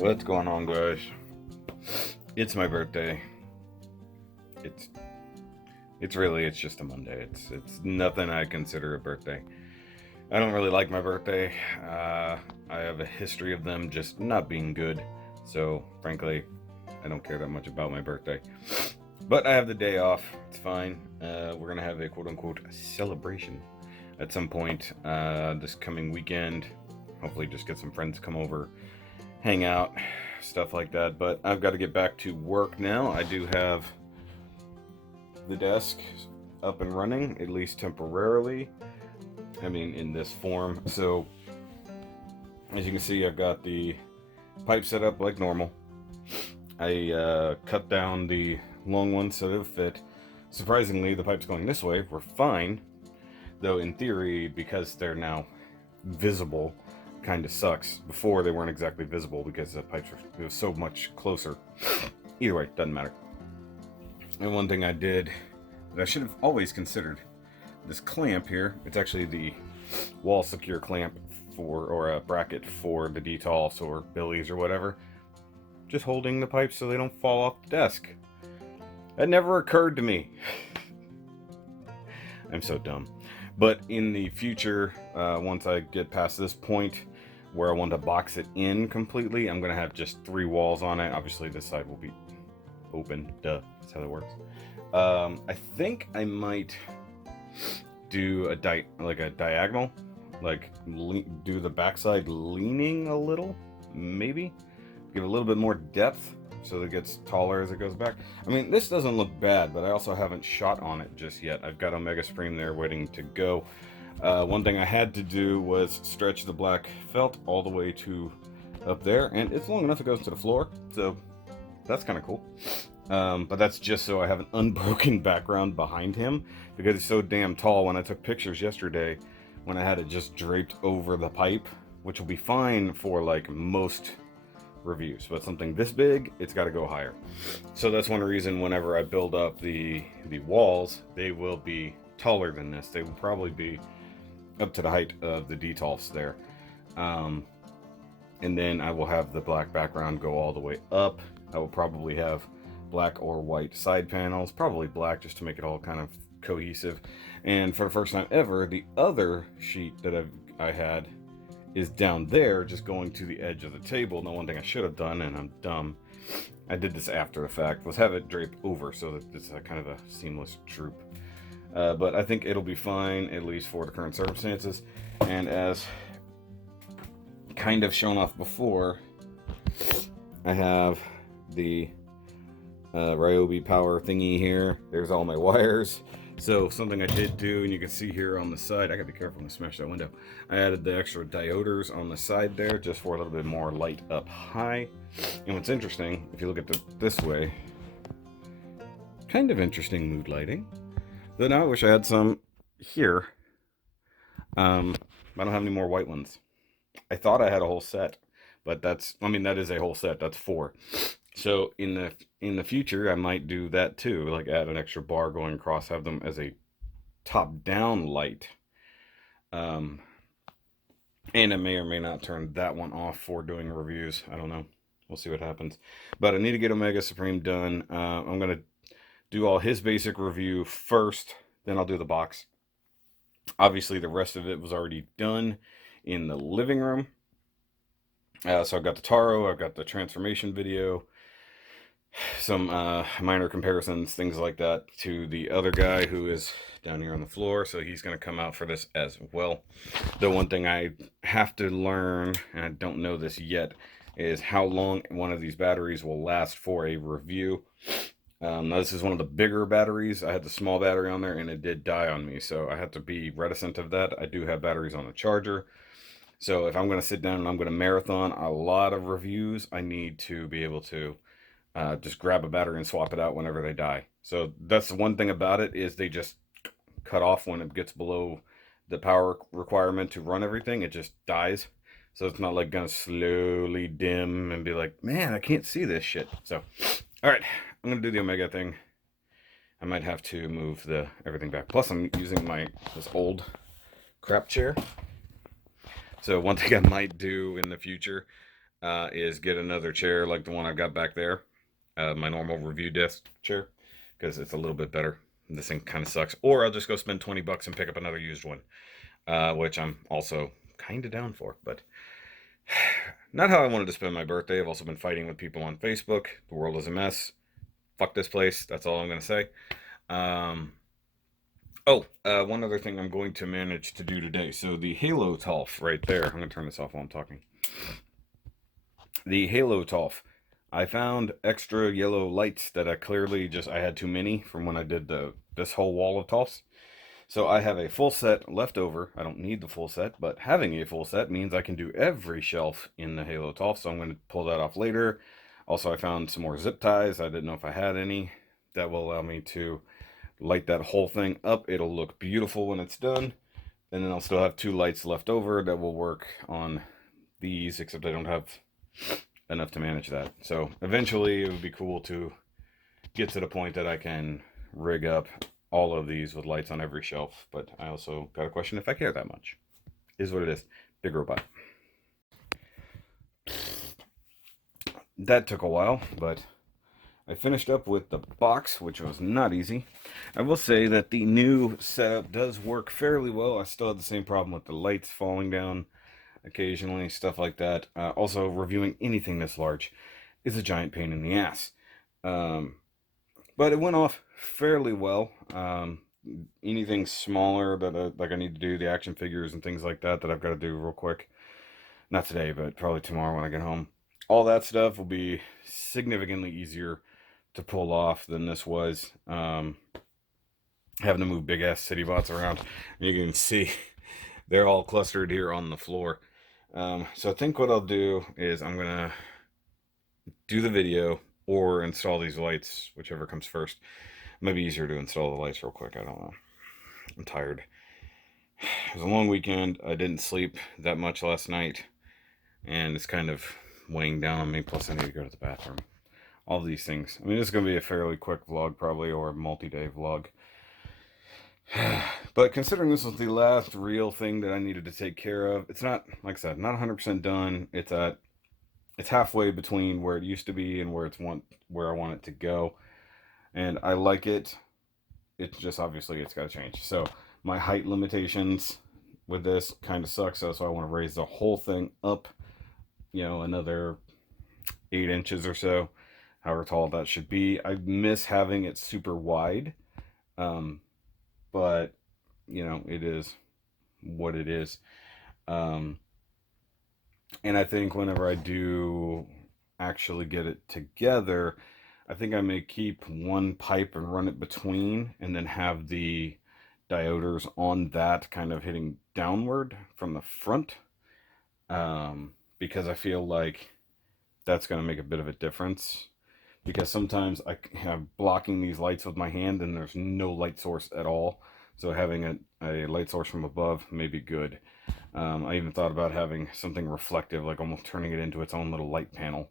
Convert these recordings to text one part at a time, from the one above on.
What's going on, guys? It's my birthday. It's it's just a Monday. It's nothing I consider a birthday. I don't really like my birthday. I have a history of them just not being good. So frankly, I don't care that much about my birthday. But I have the day off. It's fine. We're gonna have a quote unquote celebration at some point this coming weekend. Hopefully, just get some friends to come over, hang out, stuff like that. But I've got to get back to work now. I do have the desk up and running, at least temporarily. I mean, in this form. So, as you can see, I've got the pipe set up like normal. I cut down the long ones so they'll fit. Surprisingly, the pipes going this way were fine, though in theory, because they're now visible, kind of sucks. Before they weren't exactly visible because the pipes were so much closer. Either way, doesn't matter. And one thing I did that I should have always considered, this clamp here, it's actually the wall secure clamp or a bracket for the detolfs or billies or whatever, just holding the pipes so they don't fall off the desk. That never occurred to me. I'm so dumb. But in the future, once I get past this point where I want to box it in completely, I'm going to have just 3 walls on it. Obviously, this side will be open. Duh. That's how that works. I think I might do a diagonal, like do the backside leaning a little, maybe give a little bit more depth so that it gets taller as it goes back. I mean, this doesn't look bad, but I also haven't shot on it just yet. I've got Omega Supreme there waiting to go. One thing I had to do was stretch the black felt all the way to up there, and it's long enough it goes to the floor, so that's kind of cool. But that's just so I have an unbroken background behind him, because he's so damn tall. When I took pictures yesterday, when I had it just draped over the pipe, which will be fine for like most reviews, but something this big, it's got to go higher. So that's one reason whenever I build up the walls, they will be taller than this. They will probably be up to the height of the detolfs there. And then I will have the black background go all the way up. I will probably have black or white side panels, probably black just to make it all kind of cohesive. And for the first time ever, the other sheet that I had is down there, just going to the edge of the table. Now, one thing I should have done, and I'm dumb, I did this after the fact, was have it draped over so that it's a kind of a seamless droop. But I think it'll be fine, at least for the current circumstances. And as kind of shown off before, I have the Ryobi power thingy here. There's all my wires. So something I did do, and you can see here on the side, I gotta be careful to smash that window. I added the extra dioders on the side there just for a little bit more light up high. And what's interesting, if you look at it this way, kind of interesting mood lighting. Though now I wish I had some here. I don't have any more white ones. I thought I had a whole set, but that is a whole set. That's 4. So in the future, I might do that too, like add an extra bar going across, have them as a top-down light. And I may or may not turn that one off for doing reviews. I don't know. We'll see what happens. But I need to get Omega Supreme done. I'm going to do all his basic review first, then I'll do the box. Obviously, the rest of it was already done in the living room. So I've got the Taro, I've got the transformation video, some minor comparisons, things like that, to the other guy who is down here on the floor. So he's going to come out for this as well. The one thing I have to learn, and I don't know this yet, is how long one of these batteries will last for a review. Now this is one of the bigger batteries. I had the small battery on there and it did die on me, so I have to be reticent of that. I do have batteries on the charger. So if I'm going to sit down and I'm going to marathon a lot of reviews, I need to be able to just grab a battery and swap it out whenever they die. So that's the one thing about it, is they just cut off when it gets below the power requirement to run everything. It just dies. So it's not like going to slowly dim and be like, man, I can't see this shit. So, all right, I'm going to do the Omega thing. I might have to move everything back. Plus, I'm using this old crap chair. So one thing I might do in the future, is get another chair like the one I've got back there, my normal review desk chair, because it's a little bit better. This thing kind of sucks. Or I'll just go spend 20 bucks and pick up another used one, which I'm also kind of down for, but not how I wanted to spend my birthday. I've also been fighting with people on Facebook. The world is a mess. Fuck this place. That's all I'm going to say. One other thing I'm going to manage to do today. So the Halo Tolf right there. I'm going to turn this off while I'm talking. The Halo Tolf. I found extra yellow lights that I had too many from when I did this whole wall of Tolfs. So I have a full set left over. I don't need the full set, but having a full set means I can do every shelf in the Halo Tolf, so I'm going to pull that off later. Also, I found some more zip ties. I didn't know if I had any. That will allow me to light that whole thing up. It'll look beautiful when it's done. And then I'll still have 2 lights left over that will work on these, except I don't have enough to manage that. So eventually it would be cool to get to the point that I can rig up all of these with lights on every shelf, but I also got a question if I care that much. Is what it is. Big robot. That took a while, but I finished up with the box, which was not easy. I will say that the new setup does work fairly well. I still have the same problem with the lights falling down occasionally, stuff like that. Also, reviewing anything this large is a giant pain in the ass. But it went off fairly well. Anything smaller that I need to do, the action figures and things like that I've got to do real quick. Not today, but probably tomorrow when I get home. All that stuff will be significantly easier to pull off than this was. Having to move big ass city bots around. You can see they're all clustered here on the floor. So I think what I'll do is I'm gonna do the video or install these lights, whichever comes first. Maybe easier to install the lights real quick. I don't know. I'm tired. It was a long weekend. I didn't sleep that much last night, and it's kind of weighing down on me. Plus, I need to go to the bathroom. All these things. I mean, this is going to be a fairly quick vlog, probably, or a multi-day vlog. But considering this was the last real thing that I needed to take care of, it's not, like I said, not 100% done. It's halfway between where it used to be and where I want it to go. And I like it. It's just obviously it's got to change. So my height limitations with this kind of sucks. So I want to raise the whole thing up, another 8 inches or so, however tall that should be. I miss having it super wide. But it is what it is. And I think whenever I do actually get it together, I think I may keep one pipe and run it between, and then have the dioders on that kind of hitting downward from the front, because I feel like that's going to make a bit of a difference, because sometimes I have blocking these lights with my hand and there's no light source at all, so having a light source from above may be good. I even thought about having something reflective, like almost turning it into its own little light panel,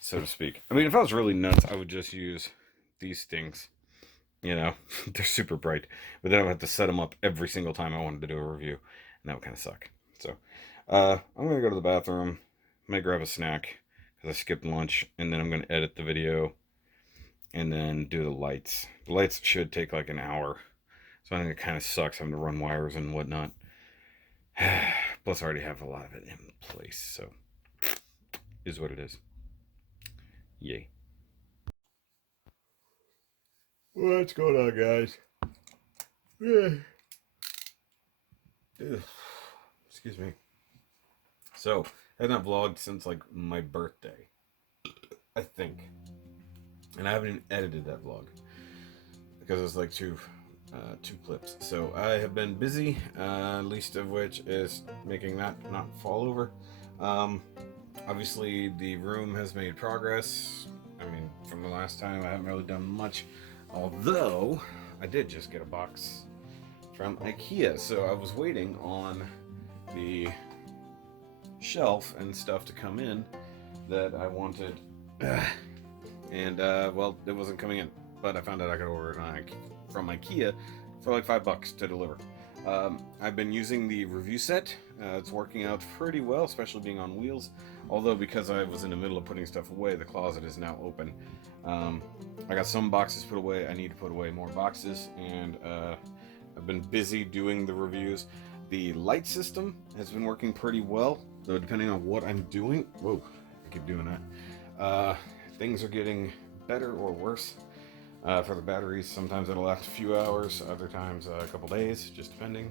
so to speak. I mean, if I was really nuts, I would just use these things. They're super bright. But then I would have to set them up every single time I wanted to do a review. And that would kind of suck. So, I'm going to go to the bathroom. Might grab a snack, because I skipped lunch. And then I'm going to edit the video. And then do the lights. The lights should take like an hour. So I think it kind of sucks having to run wires and whatnot. Plus, I already have a lot of it in place. So, is what it is. Yay. What's going on, guys? Excuse me. So, I have not vlogged since like my birthday, I think. And I haven't even edited that vlog because it's like two clips. So I have been busy, least of which is making that not fall over. Obviously the room has made progress. I mean, from the last time I haven't really done much, although I did just get a box from IKEA, so I was waiting on the shelf and stuff to come in that I wanted, and well, it wasn't coming in, but I found out I could order it from IKEA for like $5 to deliver. I've been using the review set. It's working out pretty well, especially being on wheels. Although because I was in the middle of putting stuff away, the closet is now open. I got some boxes put away. I need to put away more boxes, and I've been busy doing the reviews. The light system has been working pretty well, though depending on what I'm doing. Whoa, I keep doing that. Things are getting better or worse. For the batteries, sometimes it'll last a few hours, other times a couple days, just depending.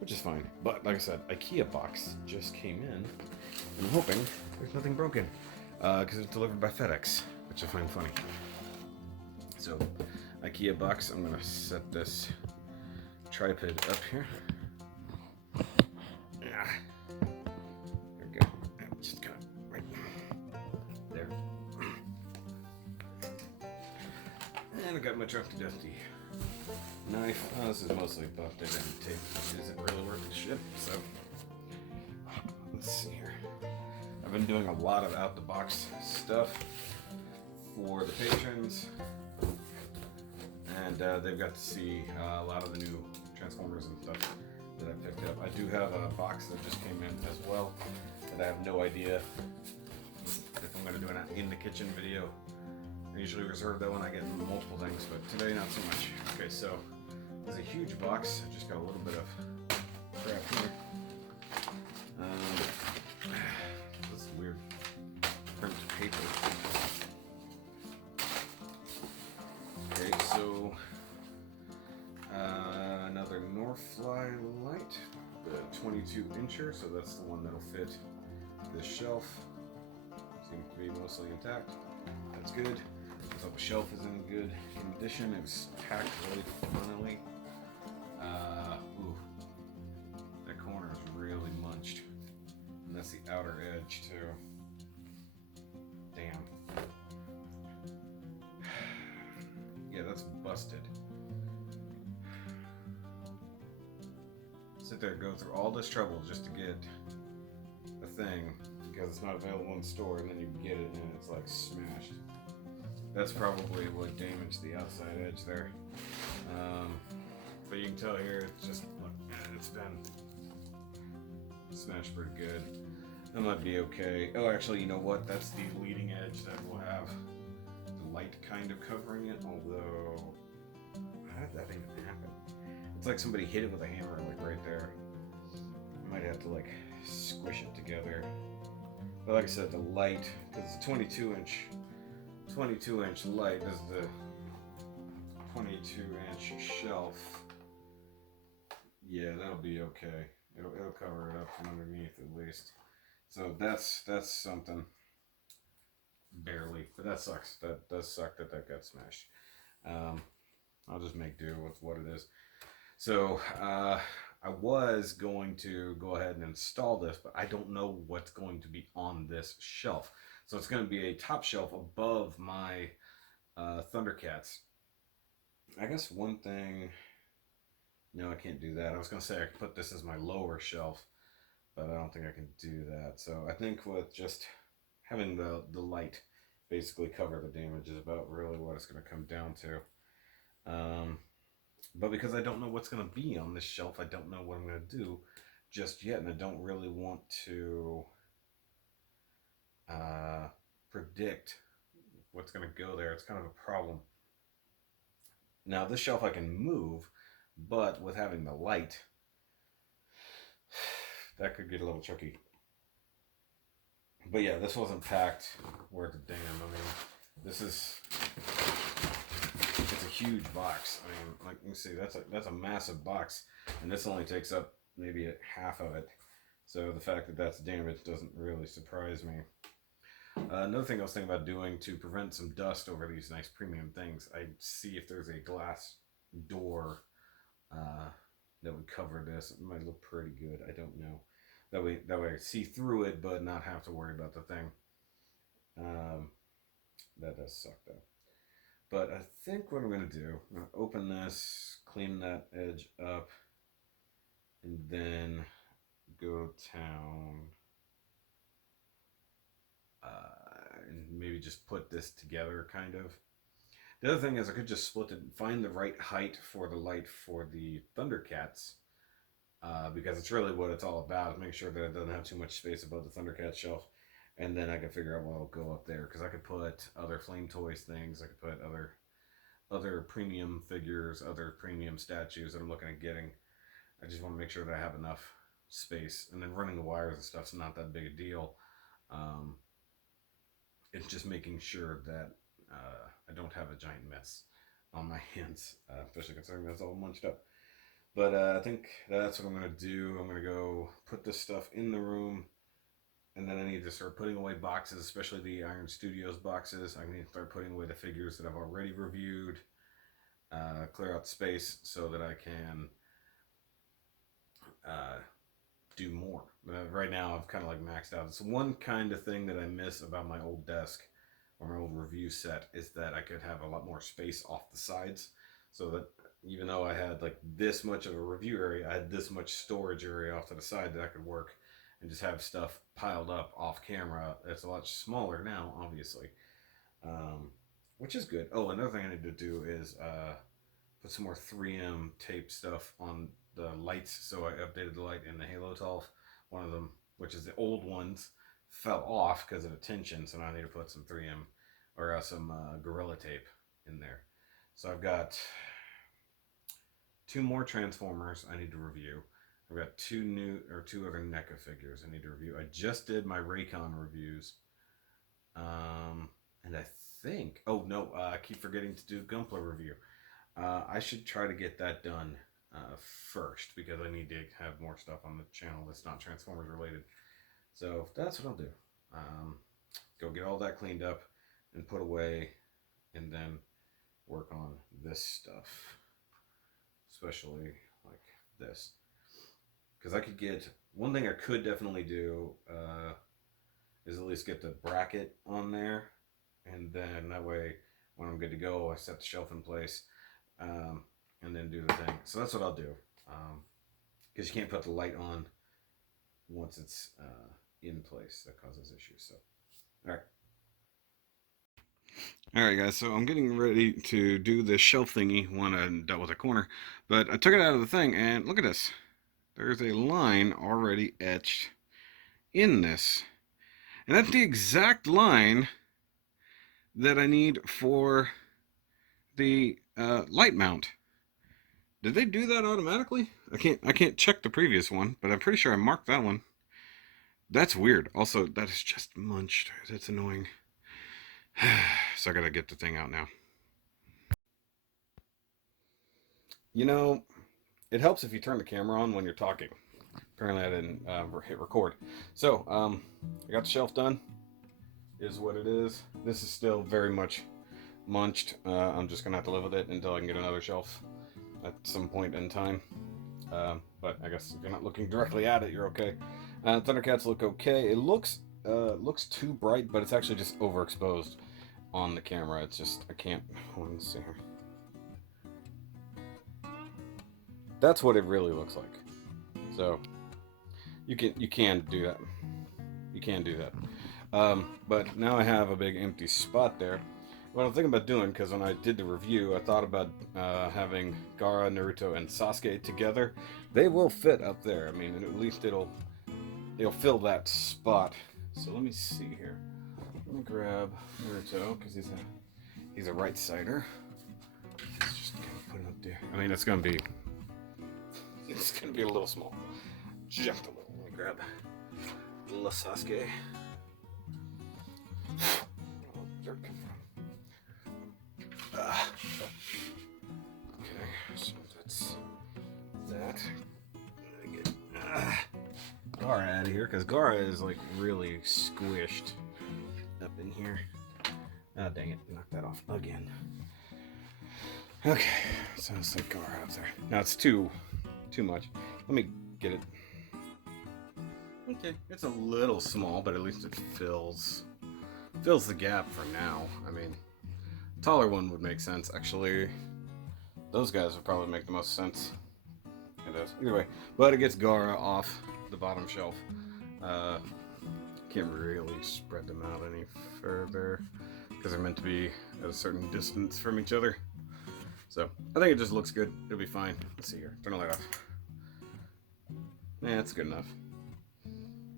Which is fine. But like I said, IKEA box just came in. I'm hoping there's nothing broken, because it's delivered by FedEx, which I find funny. So, IKEA box. I'm gonna set this tripod up here. Yeah. There we go. Just got it right there. And I got my trusty dusty knife. Oh, this is mostly buffed in and tape. It isn't really worth the shit, so let's see here. I've been doing a lot of out the box stuff for the patrons, and they've got to see a lot of the new Transformers and stuff that I picked up. I do have a box that just came in as well that I have no idea if I'm going to do an in the kitchen video. I usually reserve that when I get multiple things, but today not so much. Okay, so there's a huge box. I just got a little bit of crap here. This is weird. Print paper. Okay, so another Northfly light, the 22 incher, so that's the one that'll fit this shelf. Seems to be mostly intact. That's good. So the shelf is in good condition. It was tacked really funnily. Ooh, that corner is really munched, and that's the outer edge too. Damn. Yeah, that's busted. Sit there, go through all this trouble just to get a thing because it's not available in the store, and then you get it and it's like smashed. That's probably what damaged the outside edge there. But you can tell here, it's just, look, man, it's been smashed pretty good. That might be okay. Oh, actually, you know what? That's the leading edge that will have the light kind of covering it, although, how did that even happen? It's like somebody hit it with a hammer, like right there. You might have to like squish it together. But like I said, the light, because it's a 22 inch light is the 22-inch shelf. Yeah, that'll be okay. It'll cover it up from underneath at least. So that's something. Barely, but that sucks. That does suck that got smashed. I'll just make do with what it is. So I was going to go ahead and install this, but I don't know what's going to be on this shelf. So it's going to be a top shelf above my Thundercats. I guess one thing... No, I can't do that. I was going to say I could put this as my lower shelf, but I don't think I can do that. So I think with just having the light basically cover the damage is about really what it's going to come down to. But because I don't know what's going to be on this shelf, I don't know what I'm going to do just yet, and I don't really want to predict what's going to go there. It's kind of a problem. Now, this shelf I can move, but with having the light, that could get a little tricky. But yeah, this wasn't packed worth a damn. I mean, this is... It's a huge box. I mean, like you can see, that's a massive box, and this only takes up maybe half of it. So the fact that that's damaged doesn't really surprise me. Another thing I was thinking about doing to prevent some dust over these nice premium things, I see if there's a glass door that would cover this. It might look pretty good. I don't know. That way I see through it, but not have to worry about the thing. That does suck though. But I think what I'm going to do, I'm going to open this, clean that edge up, and then go town. And maybe just put this together, kind of. The other thing is I could just split it and find the right height for the light for the Thundercats. because it's really what it's all about, is make sure that it doesn't have too much space above the Thundercat shelf. And then I can figure out what will go up there, because I could put other Flame Toys things, I could put other premium figures, other premium statues that I'm looking at getting. I just want to make sure that I have enough space, and then running the wires and stuff's not that big a deal. Um, it's just making sure that I don't have a giant mess on my hands, especially considering that's all munched up. But I think that's what I'm going to do. I'm going to go put this stuff in the room, and then I need to start putting away boxes, especially the Iron Studios boxes. I need to start putting away the figures that I've already reviewed, clear out space so that I can do more. Right now, I've kind of like maxed out. It's one kind of thing that I miss about my old desk or my old review set, is that I could have a lot more space off the sides, so that even though I had like this much of a review area, I had this much storage area off to the side that I could work and just have stuff piled up off camera. It's a lot smaller now, obviously, which is good. Oh, another thing I need to do is put some more 3M tape stuff on the lights. So I updated the light in the Halo 12. One of them, which is the old ones, fell off because of the tension. So now I need to put some 3M or some Gorilla tape in there. So I've got 2 more Transformers I need to review. I've got 2 other NECA figures I need to review. I just did my Raycon reviews. And I think, oh no, I keep forgetting to do Gunpla review. I should try to get that done first, because I need to have more stuff on the channel that's not Transformers related. So that's what I'll do. Go get all that cleaned up and put away, and then work on this stuff, especially like this. Because I could get, one thing I could definitely do is at least get the bracket on there, and then that way when I'm good to go, I set the shelf in place, and then do the thing. So that's what I'll do, because you can't put the light on once it's in place. That causes issues. So, all right, guys. So I'm getting ready to do this shelf thingy when I dealt with a corner, but I took it out of the thing, and look at this. There's a line already etched in this, and that's the exact line that I need for the light mount. Did they do that automatically? I can't check the previous one, but I'm pretty sure I marked that one. That's weird. Also, that is just munched. That's annoying. So I gotta get the thing out now. You know, it helps if you turn the camera on when you're talking. Apparently I didn't hit record. So, I got the shelf done. Is what it is. This is still very much munched. I'm just gonna have to live with it until I can get another shelf at some point in time. But I guess if you're not looking directly at it, you're okay. Thundercats look okay. It looks too bright, but it's actually just overexposed on the camera. It's just, I can't, let's see here. That's what it really looks like. So you can do that. You can do that. But now I have a big empty spot there. What I'm thinking about doing, because when I did the review, I thought about having Gaara, Naruto, and Sasuke together. They will fit up there. I mean, at least it'll fill that spot. So let me see here. Let me grab Naruto, because he's a right-sider. Let's just kind of put him up there. I mean, it's gonna be a little small, just a little. Let me grab little Sasuke. Oh, where'd it come from? Okay, so that's that. I'm gonna get Gaara out of here, because Gaara is like really squished up in here. Oh, dang it, knocked that off again. Okay, so it's like Gaara up there. Now it's too much. Let me get it. Okay, it's a little small, but at least it fills the gap for now. I mean, taller one would make sense. Actually, those guys would probably make the most sense. It does. Either way, but it gets Gaara off the bottom shelf. Can't really spread them out any further because they're meant to be at a certain distance from each other. So I think it just looks good. It'll be fine. Let's see here. Turn the light off. Yeah, that's good enough.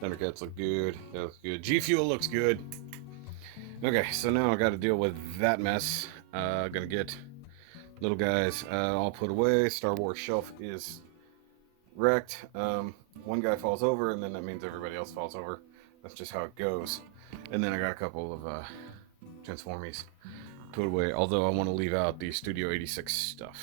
Thundercats look good. That looks good. G Fuel looks good. Okay, so now I got to deal with that mess. Gonna get little guys all put away. Star Wars shelf is wrecked. One guy falls over, and then that means everybody else falls over. That's just how it goes. And then I got a couple of Transformies put away. Although I want to leave out the Studio 86 stuff.